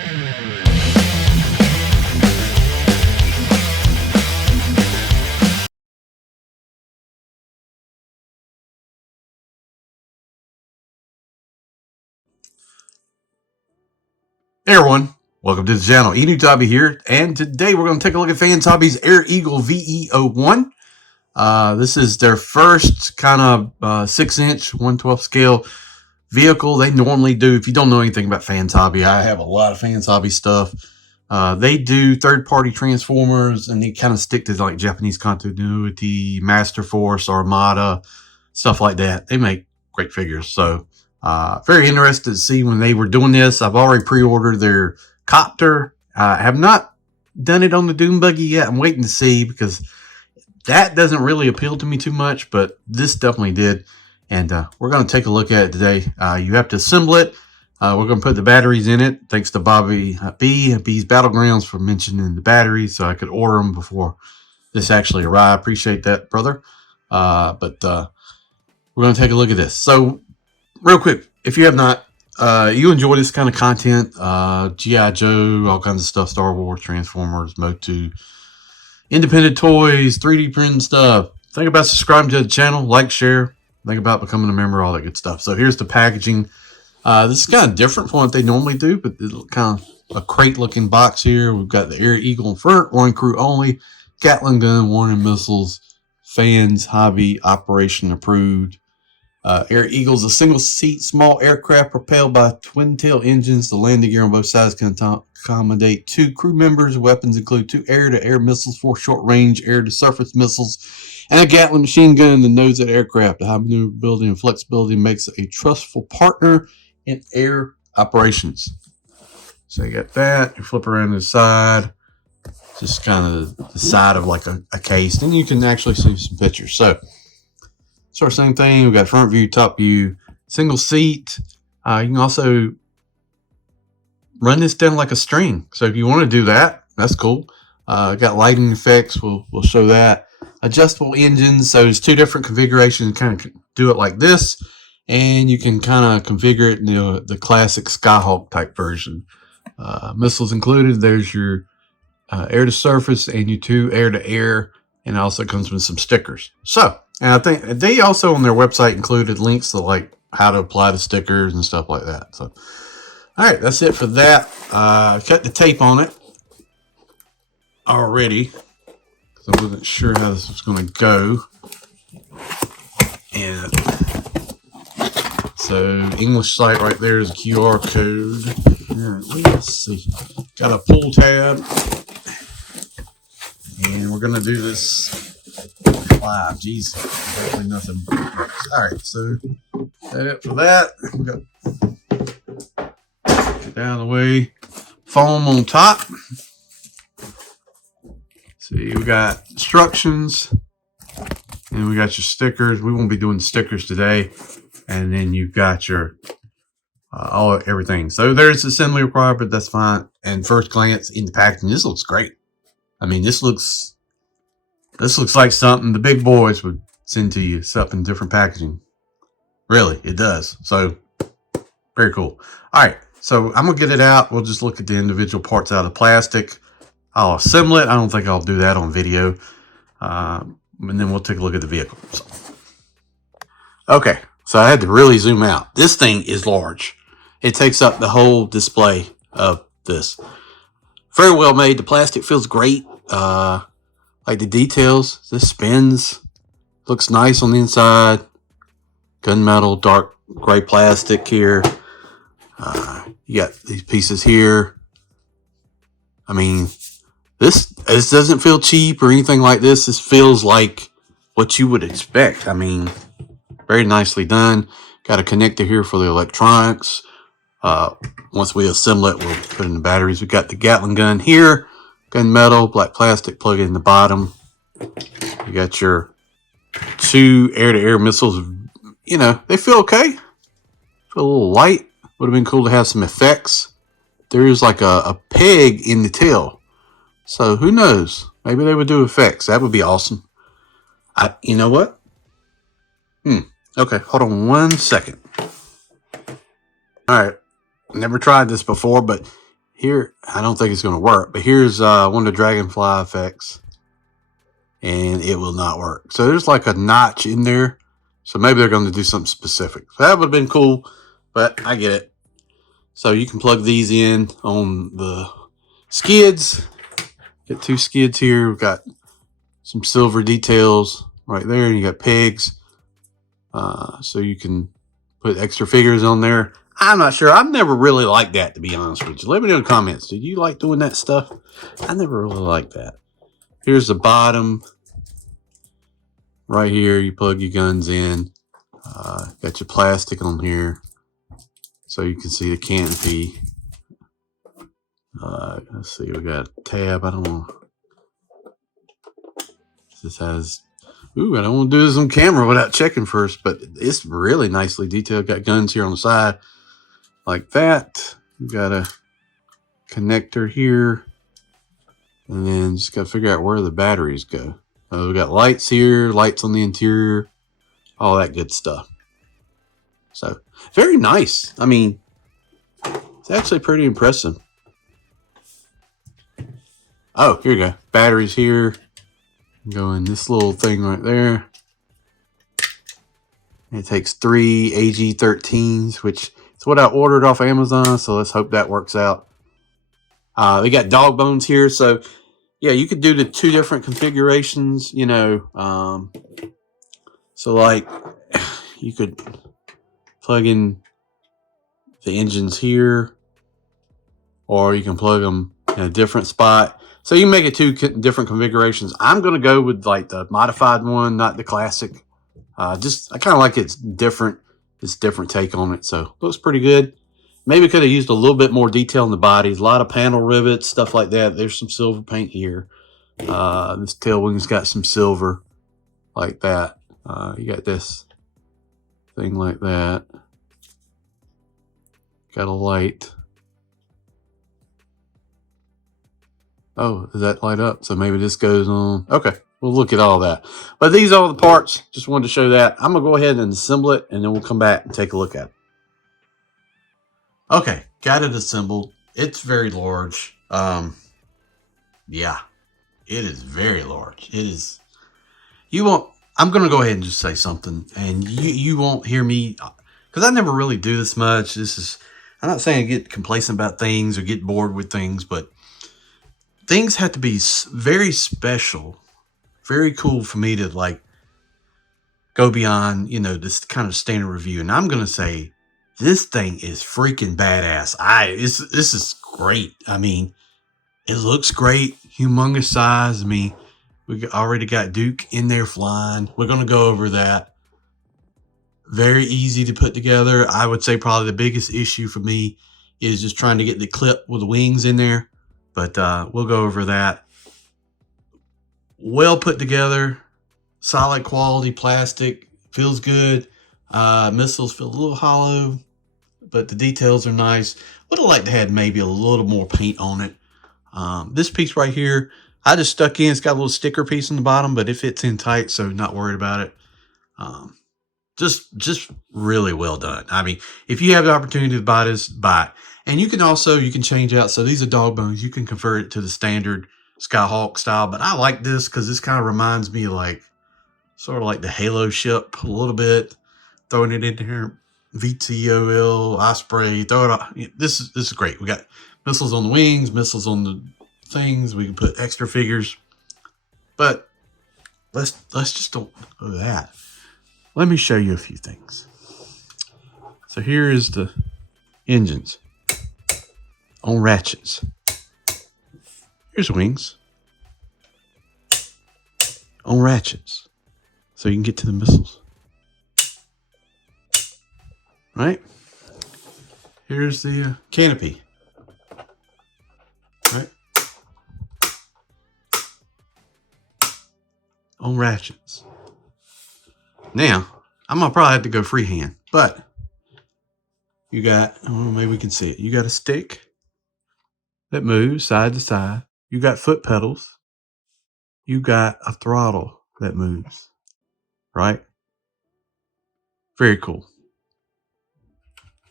Hey everyone, welcome to the channel. Enewtabie here, and today we're going to take a look at Enewtabie's Air Eagle VE-01. This is their first kind of 6-inch, 1/12 scale vehicle. They normally do, if you don't know anything about Enewtabie, I have a lot of Enewtabie stuff. They do third-party transformers, and they kind of stick to like Japanese continuity, Master Force, Armada, stuff like that. They make great figures, so very interested to see when they were doing this. I've already pre-ordered their copter. I have not done it on the Doom Buggy yet. I'm waiting to see because that doesn't really appeal to me too much, but this definitely did. And we're going to take a look at it today. You have to assemble it. We're going to put the batteries in it. Thanks to Bobby B's Battlegrounds for mentioning the batteries so I could order them before this actually arrived. Appreciate that, brother. But we're going to take a look at this. So real quick, if you have not, you enjoy this kind of content, G.I. Joe, all kinds of stuff, Star Wars, Transformers, Motu, independent toys, 3D printing stuff, think about subscribing to the channel, like, share, think about becoming a member, all that good stuff. So here's the packaging. This is kind of different from what they normally do, but it's kind of a crate looking box here. We've got the Air Eagle in front, one crew only, Gatling gun, warning missiles, fans, hobby, operation approved. Air Eagle's a single-seat small aircraft propelled by twin-tail engines. The landing gear on both sides can accommodate 2 crew members. Weapons include 2 air-to-air missiles, 4 short-range air-to-surface missiles, and a Gatling machine gun in the nose of the aircraft. The high maneuverability and flexibility makes it a trustful partner in air operations. So you got that. You flip around to the side. Just kind of the side of like a case. Then you can actually see some pictures. So sort of same thing. We've got front view, top view, single seat. You can also run this down like a string. So if you want to do that, that's cool. Got lighting effects. We'll show that. Adjustable engines. So there's 2 different configurations. Kind of do it like this, and you can kind of configure it in the classic Skyhawk type version. Missiles included. There's your air to surface and your 2 air to air, and it also comes with some stickers. So. And I think they also on their website included links to like how to apply the stickers and stuff like that. So, all right, that's it for that. Cut the tape on it already because I wasn't sure how this was going to go. And so English site right there is a QR code. All right, let's see. Got a pull tab, and we're going to do this live. Jeez, definitely nothing works. All right, so that it for that. We got get down the way. Foam on top. See, we got instructions, and we got your stickers. We won't be doing stickers today. And then you've got your everything. So there's assembly required, but that's fine. And first glance in the packaging, this looks great. I mean, this looks like something the big boys would send to you, something different packaging. Really, it does. So, very cool. All right, so I'm going to get it out. We'll just look at the individual parts out of the plastic. I'll assemble it. I don't think I'll do that on video. And then we'll take a look at the vehicle. So. Okay, so I had to really zoom out. This thing is large. It takes up the whole display of this. Very well made. The plastic feels great. Like the details, this spins, looks nice on the inside. Gunmetal, dark gray plastic here. You got these pieces here. I mean, this doesn't feel cheap or anything like this. This feels like what you would expect. I mean, very nicely done. Got a connector here for the electronics. Once we assemble it, we'll put in the batteries. We got the Gatling gun here. Gunmetal, black plastic, plug it in the bottom. You got your 2 air-to-air missiles. You know, they feel okay. Feel a little light. Would have been cool to have some effects. There is like a peg in the tail. So who knows? Maybe they would do effects. That would be awesome. You know what? Okay, hold on 1 second. All right. Never tried this before, but here, I don't think it's going to work, but here's one of the dragonfly effects, and it will not work. So there's like a notch in there. So maybe they're going to do something specific. So that would have been cool, but I get it. So you can plug these in on the skids. Get 2 skids here. We've got some silver details right there, and you got pegs. So you can put extra figures on there. I'm not sure. I've never really liked that, to be honest with you. Let me know in the comments. Did you like doing that stuff? I never really liked that. Here's the bottom. Right here, you plug your guns in. Got your plastic on here, so you can see the canopy. Let's see, we got a tab. I don't know. This has. Ooh, I don't want to do this on camera without checking first, but it's really nicely detailed. Got guns here on the side, like that. We got a connector here, and then just got to figure out where the batteries go. We got lights here, lights on the interior, all that good stuff. So very nice. I mean, it's actually pretty impressive. Oh, here you go. Batteries here. Go in this little thing right there. It takes 3 AG13s, which is what I ordered off Amazon. So let's hope that works out. We got dog bones here. So yeah, you could do the 2 different configurations, you know. So like you could plug in the engines here, or you can plug them in a different spot. So you can make it 2 different configurations. I'm going to go with like the modified one, not the classic. I kind of like it's different take on it. So looks pretty good. Maybe could have used a little bit more detail in the bodies. A lot of panel rivets, stuff like that. There's some silver paint here. This tail wing's got some silver like that. You got this thing like that. Got a light. Oh, does that light up? So maybe this goes on. Okay, we'll look at all that. But these are the parts. Just wanted to show that. I'm going to go ahead and assemble it, and then we'll come back and take a look at it. Okay, got it assembled. It's very large. Yeah, it is very large. It is. You won't. I'm going to go ahead and just say something, and you won't hear me, because I never really do this much. I'm not saying I get complacent about things or get bored with things, but things have to be very special, very cool for me to like go beyond, you know, this kind of standard review. And I'm going to say this thing is freaking badass. This is great. I mean, it looks great. Humongous size. I mean, we already got Duke in there flying. We're going to go over that. Very easy to put together. I would say probably the biggest issue for me is just trying to get the clip with the wings in there. But we'll go over that. Well put together. Solid quality plastic. Feels good. Missiles feel a little hollow, but the details are nice. Would have liked to have maybe a little more paint on it. This piece right here, I just stuck in. It's got a little sticker piece on the bottom, but it fits in tight, so not worried about it. Just really well done. I mean, if you have the opportunity to buy this, buy it. And you can change out. So these are dog bones. You can convert it to the standard Skyhawk style. But I like this because this kind of reminds me like sort of like the Halo ship a little bit. Throwing it in here, VTOL, Osprey. Throw it on. This is great. We got missiles on the wings, missiles on the things. We can put extra figures. But let's just don't do that. Let me show you a few things. So here is the engines on ratchets. Here's wings on ratchets, so you can get to the missiles. Right? Here's the canopy. Right? On ratchets. Now, I'm going to probably have to go freehand, but you got, maybe we can see it. You got a stick that moves side to side. You got foot pedals. You got a throttle that moves, right? Very cool.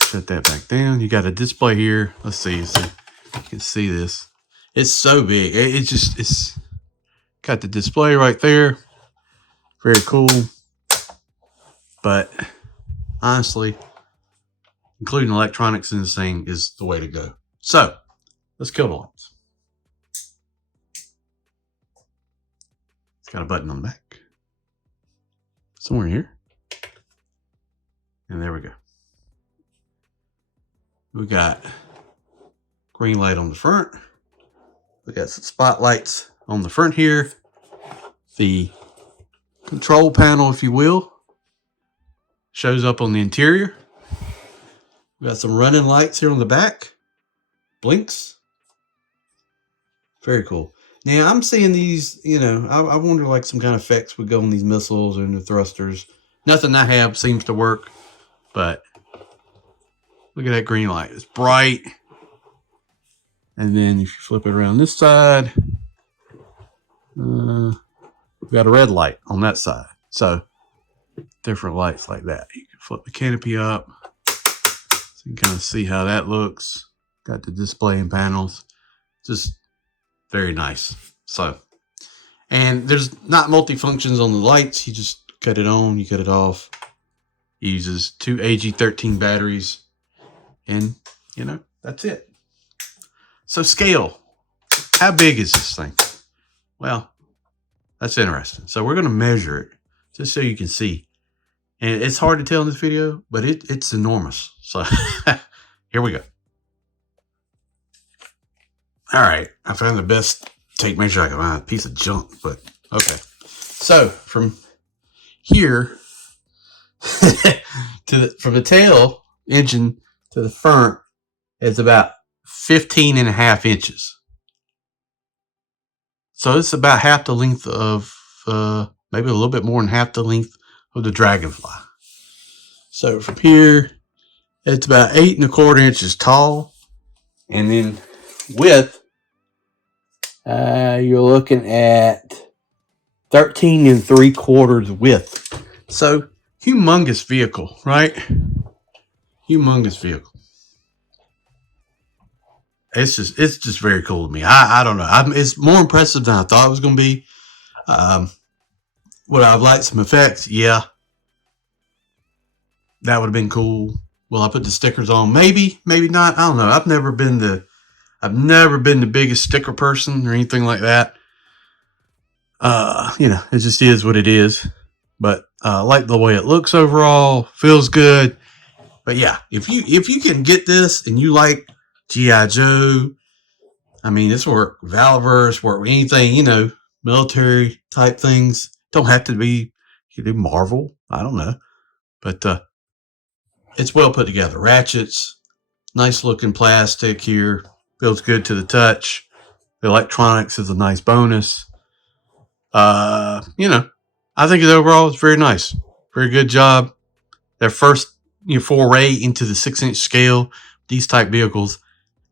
Set that back down. You got a display here. Let's see. You can see this. It's so big. It's got the display right there. Very cool. But honestly, including electronics in this thing is the way to go. So let's kill the lights. It's got a button on the back. Somewhere here. And there we go. We got green light on the front. We got some spotlights on the front here. The control panel, if you will, shows up on the interior. We got some running lights here on the back. Blinks. Very cool. Now I'm seeing these, you know, I wonder like some kind of effects would go on these missiles and the thrusters. Nothing I have seems to work, but look at that green light. It's bright. And then if you flip it around this side, we've got a red light on that side. So different lights like that. You can flip the canopy up. So you can kind of see how that looks. Got the display and panels. Just very nice. So, and there's not multi-functions on the lights. You just cut it on, you cut it off. It uses 2 AG13 batteries. And, you know, that's it. So scale. How big is this thing? Well, that's interesting. So we're going to measure it just so you can see. And it's hard to tell in this video, but it's enormous. So here we go. All right. I found the best tape measure I can find. A piece of junk, but okay. So from here from the tail engine to the front is about 15.5 inches. So it's about half the length of, maybe a little bit more than half the length of the Dragonfly. So from here, it's about 8.25 inches tall. And then width, you're looking at 13.75 width. So humongous vehicle, right? Humongous vehicle. It's just very cool to me. I don't know. It's more impressive than I thought it was going to be. Would I have liked some effects? Yeah. That would have been cool. Will I put the stickers on? Maybe, maybe not. I don't know. I've never been the biggest sticker person or anything like that. You know, it just is what it is. But I like the way it looks overall. Feels good. But yeah, if you can get this and you like G.I. Joe, I mean, this work Valverse, work anything, you know, military type things. Don't have to be, you do Marvel. I don't know. But it's well put together. Ratchets, nice looking plastic here. Feels good to the touch. The electronics is a nice bonus. You know, I think overall it's very nice. Very good job. Their first foray into the 6-inch scale, these type vehicles.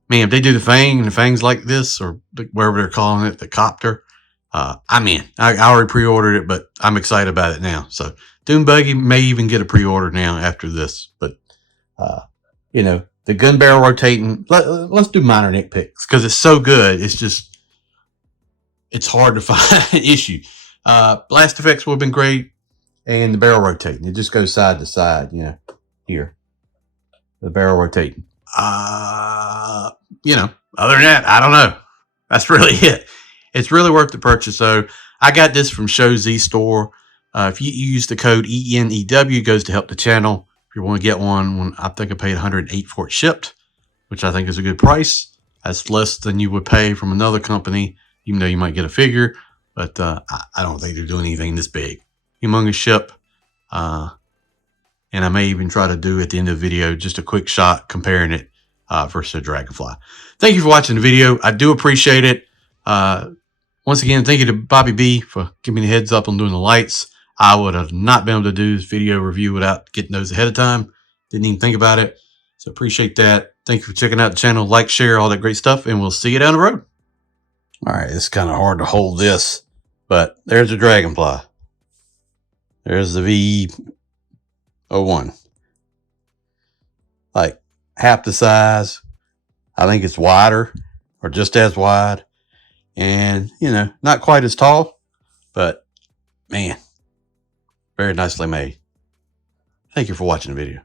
Man, if they do the Fang and the Fang's like this, or wherever they're calling it, the copter, I'm in. I already pre-ordered it, but I'm excited about it now. So Dune Buggy may even get a pre-order now after this. But, you know, the gun barrel rotating, let's do minor nitpicks because it's so good. It's just, it's hard to find an issue. Blast effects would have been great. And the barrel rotating. It just goes side to side, you know, here. The barrel rotating. You know, other than that, I don't know. That's really it. It's really worth the purchase, though. I got this from Showzstore. If you use the code ENEW, it goes to help the channel. If you want to get one, I think I paid $108 for it shipped, which I think is a good price. That's less than you would pay from another company, even though you might get a figure. But I don't think they're doing anything this big. Humongous ship. And I may even try to do at the end of the video just a quick shot comparing it versus a Dragonfly. Thank you for watching the video. I do appreciate it. Once again, thank you to Bobby B for giving me the heads up on doing the lights. I would have not been able to do this video review without getting those ahead of time. Didn't even think about it. So appreciate that. Thank you for checking out the channel. Like, share, all that great stuff. And we'll see you down the road. All right, it's kind of hard to hold this. But there's a Dragonfly. There's the VE-01. Like half the size. I think it's wider. are just as wide and, you know, not quite as tall, but man, very nicely made. Thank you for watching the video.